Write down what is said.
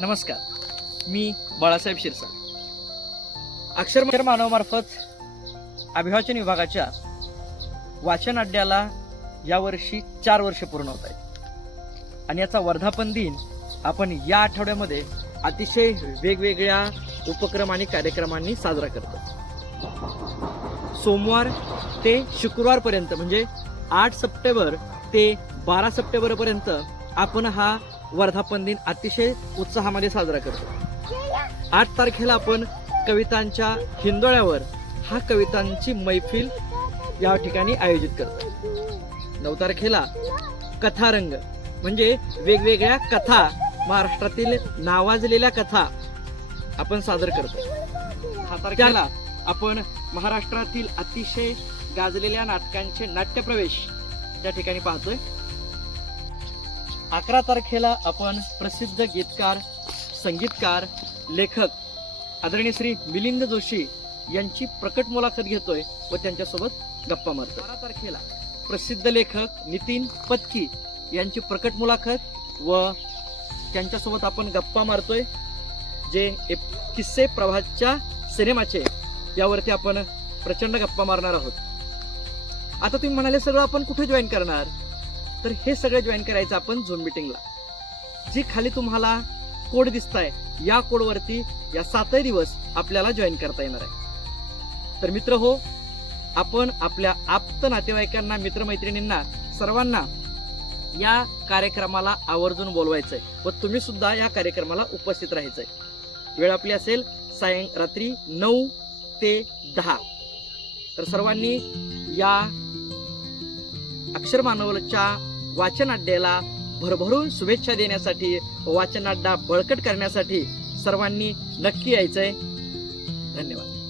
नमस्कार, मी बाळासाहेब शिरसाट. अक्षर मानवमार्फत अभिवाचन विभागाच्या वाचन अड्ड्याला यावर्षी 4 वर्ष पूर्ण होत आहेत आणि याचा वर्धापन दिन आपण या आठवड्यामध्ये अतिशय वेगवेगळ्या उपक्रम आणि कार्यक्रमांनी साजरा करतो. सोमवार ते शुक्रवारपर्यंत म्हणजे 8 सप्टेंबर ते 12 सप्टेंबर पर्यंत आपण हा वर्धापन दिन अतिशय उत्साहामध्ये साजरा करतो. 8 तारखेला आपण कवितांच्या हिंदोळ्यावर हा कवितांची मैफिल या ठिकाणी आयोजित करतो. 9 तारखेला कथारंग म्हणजे वेगवेगळ्या कथा, महाराष्ट्रातील नावाजलेल्या कथा आपण सादर करतो. 10 तारखेला आपण महाराष्ट्रातील अतिशय गाजलेल्या नाटकांचे नाट्यप्रवेश त्या ठिकाणी पाहतोय. 11 तारखेला आपण प्रसिद्ध गीतकार, संगीतकार, लेखक आदरणीय श्री मिलिंद जोशी यांची प्रकट मुलाखत घेतोय व त्यांच्यासोबत गप्पा मारतोय. 12 तारखेला प्रसिद्ध लेखक नितीन पत्की यांची प्रकट मुलाखत व त्यांच्यासोबत आपण गप्पा मारतोय. जे किस्से प्रभातच्या सिनेमाचे यावरती आपण प्रचंड गप्पा मारणार आहोत. आता तुम्ही म्हणाले सगळं आपण कुठे जॉईन करणार, तर हे सगळं जॉईन करायचं आपण झूम मीटिंगला. जी खाली तुम्हाला कोड दिसताय या कोडवरती या 7 दिवस आपल्याला जॉईन करता येणार आहे. तर मित्र हो, आपण आपल्या आप्त नातेवाईकांना, मित्रमैत्रिणींना, सर्वांना या कार्यक्रमाला आवर्जून बोलवायचंय व तुम्ही सुद्धा या कार्यक्रमाला उपस्थित राहायचंय. वेळ आपली असेल रात्री 9 ते 10. तर सर्वांनी या अक्षर मानवच्या वाचन अड्ड्याला भरभरून शुभेच्छा देण्यासाठी, वाचन अड्डा बळकट करण्यासाठी सर्वांनी नक्की यायचंय. धन्यवाद.